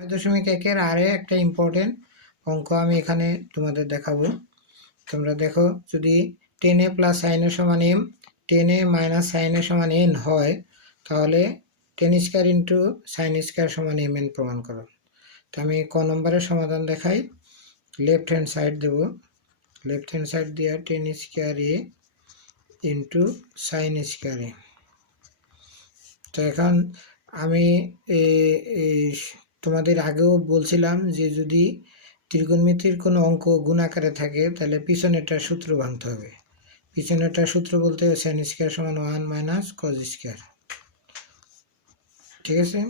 9.1-এর আরে একটা ইম্পর্টেন্ট অঙ্ক আমি এখানে তোমাদের দেখাবো। তোমরা দেখো, যদি 10a প্লাস সাইন এ সমান m, 10a মাইনাস সাইন এ সমান n হয়, তাহলে 10 স্কয়ার ইন্টু সাইন স্কয়ার সমান mn প্রমাণ করো। তো আমি ক নম্বরের সমাধান দেখাই। লেফট হ্যান্ড সাইড দেব, লেফট হ্যান্ড সাইড দিয়ে 10 square a into sine square a। তো এখন আমি তোমাদের আগেও বলছিলাম যে যদি ত্রিকোণমিতির কোনো অঙ্ক গুণ আকারে থাকে তাহলে পিছনেরটা সূত্র ভাঙতে হবে। পিছনেরটা সূত্র বলতে সাইন স্কয়ার সমান 1 মাইনাস কজ স্কয়ার। ঠিক আছে,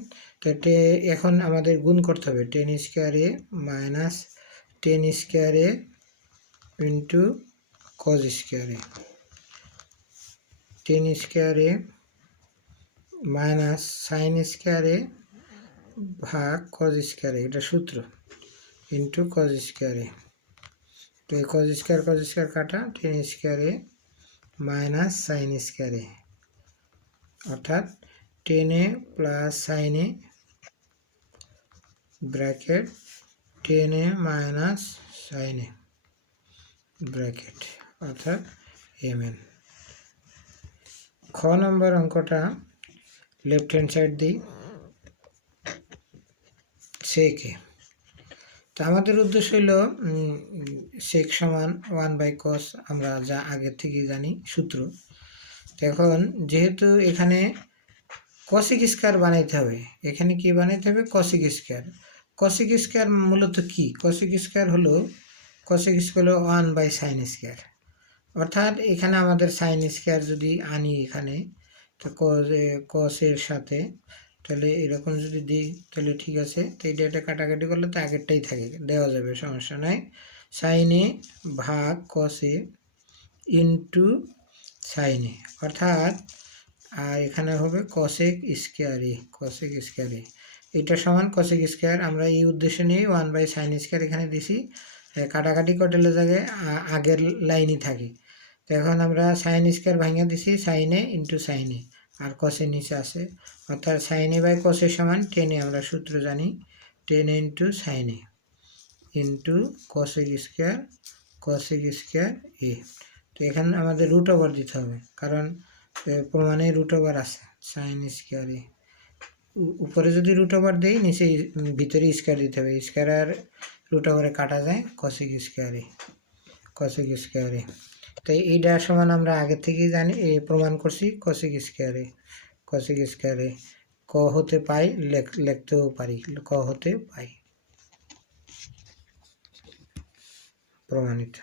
তো এখন আমাদের গুণ করতে হবে 10 স্কয়ার এ মাইনাস 10 স্কয়ার এ ইন্টু কজ স্কয়ার এ, 10 স্কয়ার এ মাইনাস সাইন স্কয়ার এ ভাগ কজ স্কয়ার এ, এটা সূত্র, ইন্টু কজ স্কয়ার এ। তো এই কজ স্কয়ার কাটা, 10 স্কয়ার এ মাইনাস সাইন স্কয়ার এ, অর্থাৎ 10a প্লাস সাইন এ ব্র্যাকেট 10a মাইনাস সাইন এ ব্র্যাকেট, অর্থাৎ mn। খ নম্বর অঙ্কটা লেফট হ্যান্ড সাইড দিই, সেকে। তো আমাদের উদ্দেশ্য হইল সেক সমান 1/cos, আমরা যা আগের থেকে জানি সূত্র। তো এখন যেহেতু এখানে কসিক স্কয়ার বানাইতে হবে, এখানে কি বানাইতে হবে? কসিক স্কয়ার। কসিক স্কয়ার মূলত কি? কসিক স্কয়ার হলো 1/sin স্কয়ার। অর্থাৎ এখানে আমাদের সাইন স্কয়ার যদি আনি এখানে, তো কসের সাথে, তাহলে এরকম যদি দিই তাহলে ঠিক আছে। তো এটা কাটাকাটি করলে তো আগেরটাই থাকে, দেওয়া যাবে, সমস্যা নাই। সাইনে ভাগ কসে ইন্টু সাইনে, অর্থাৎ আর এখানে হবে কসেক স্কয়ার এ, কসেক স্কয়ার এ, এটা সমান কসেক স্কয়ার। আমরা এই উদ্দেশ্য নিয়ে 1/sin স্কয়ার এখানে দিছি, কাটাকাটি করলে জায়গায় আগের লাইনই থাকে। তো এখন আমরা সাইন স্কয়ার ভাঙিয়ে দিছি, সাইনে ইন্টু সাইনে, আর কসে নিচে আছে, অর্থাৎ সাইনে বাই কসের সমান 10a, আমরা সূত্র জানি 10 ইন্টু সাইনে ইন্টু কসেক স্কয়ার এ। তো এখানে আমাদের রুট ওভার দিতে হবে, কারণ প্রমাণে রুট ওভার আছে। সাইন স্কয়ার এ উপরে যদি রুট ওভার দেই, নিচে ভিতরে স্কয়ার দিতে হবে, স্কয়ার আর রুট ওভারে কাটা যায়, কসেক স্কয়ার এ। তো এইটা সমান আমরা আগে থেকেই জানি, প্রমাণ করছি কসেক স্কয়ার এ ক হতে পাই, লিখতেও পারি, ক হতে পাই, প্রমাণিত।